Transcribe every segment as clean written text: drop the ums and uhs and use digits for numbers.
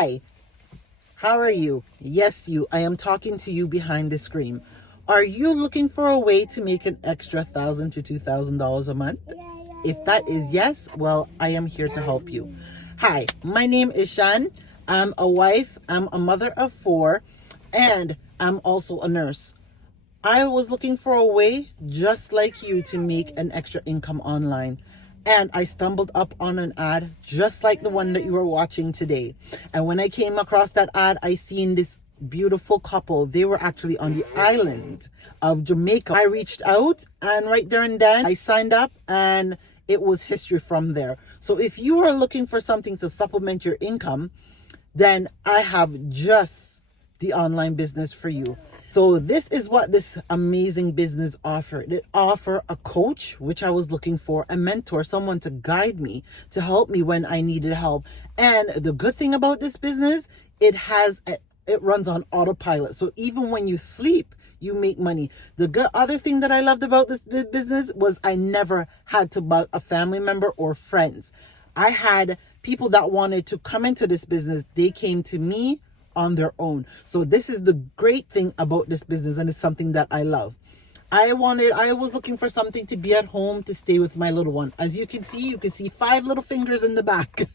Hi, how are you? Yes, you. I am talking to you behind the screen. Are you looking for a way to make an extra $1,000 to $2,000 a month? If that is yes, well, I am here to help you. Hi, my name is Shan. I'm a wife, I'm a mother of 4, and I'm also a nurse. I was looking for a way just like you to make an extra income online. And I stumbled up on an ad just like the one that you are watching today. And when I came across that ad, I seen this beautiful couple. They were actually on the island of Jamaica. I reached out, and right there and then I signed up, and it was history from there. So if you are looking for something to supplement your income, then I have just the online business for you. So this is what this amazing business offered. It offered a coach, which I was looking for, a mentor, someone to guide me, to help me when I needed help. And the good thing about this business, it runs on autopilot. So even when you sleep, you make money. The other thing that I loved about this business was I never had to buy a family member or friends. I had people that wanted to come into this business. They came to me on their own. So this is the great thing about this business, and it's something that I love. I was looking for something to be at home to stay with my little one. As you can see 5 little fingers in the back.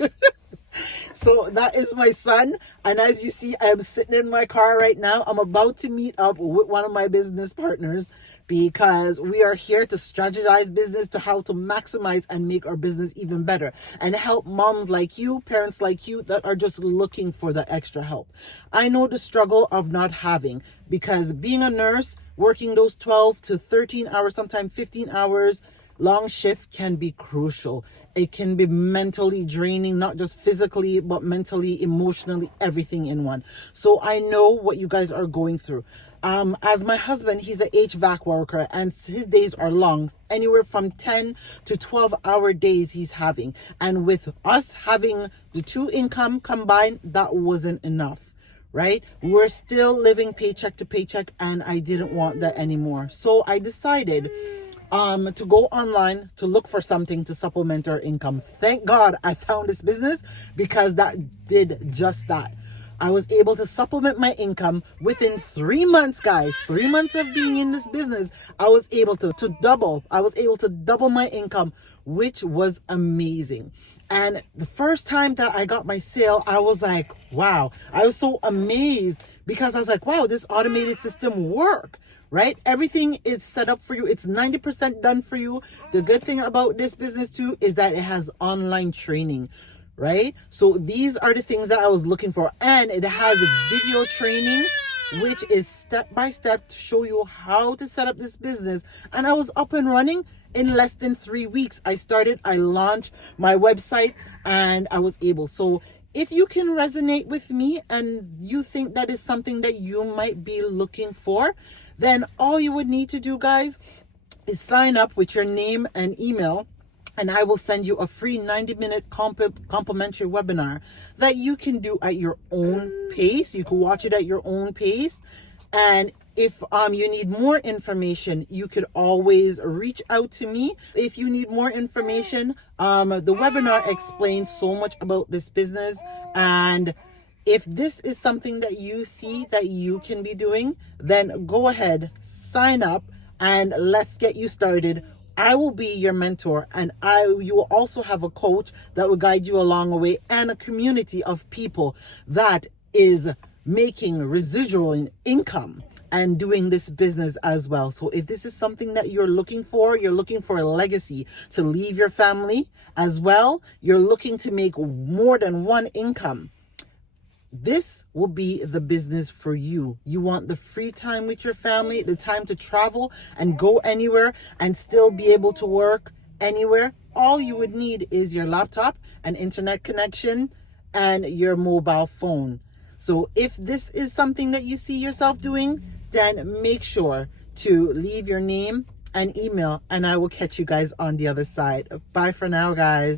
So that is my son. And as you see, I am sitting in my car right now. I'm about to meet up with one of my business partners because we are here to strategize business, to how to maximize and make our business even better, and help moms like you, parents like you that are just looking for the extra help. I know the struggle of not having, because being a nurse, working those 12 to 13 hours, sometimes 15 hours, long shift can be crucial. It can be mentally draining, not just physically, but mentally, emotionally, everything in one. So I know what you guys are going through. As my husband, he's an HVAC worker, and his days are long, anywhere from 10 to 12-hour days he's having. And with us having the 2 income combined, that wasn't enough, right? We're still living paycheck to paycheck, and I didn't want that anymore. So I decided to go online to look for something to supplement our income. Thank God I found this business, because that did just that. I was able to supplement my income within 3 months, guys. 3 months of being in this business, I was able to double. I was able to double my income, which was amazing. And the first time that I got my sale, I was like, wow. I was so amazed, because I was like, wow, this automated system works. Right? Everything is set up for you. It's 90% done for you. The good thing about this business too is that it has online training, right? So these are the things that I was looking for. And it has video training, which is step by step to show you how to set up this business. And I was up and running in less than 3 weeks. I launched my website, and I was able. So if you can resonate with me and you think that is something that you might be looking for, then all you would need to do, guys, is sign up with your name and email, and I will send you a free 90-minute complimentary webinar that you can do at your own pace. You can watch it at your own pace. And if you need more information, you could always reach out to me. If you need more information, the webinar explains so much about this business, and if this is something that you see that you can be doing, then go ahead, sign up, and let's get you started. I will be your mentor, and you will also have a coach that will guide you along the way, and a community of people that is making residual income and doing this business as well. So if this is something that you're looking for a legacy to leave your family as well, you're looking to make more than one income, this will be the business for you. You want the free time with your family, the time to travel and go anywhere and still be able to work anywhere. All you would need is your laptop, an internet connection, and your mobile phone. So if this is something that you see yourself doing, then make sure to leave your name and email, and I will catch you guys on the other side. Bye for now, guys.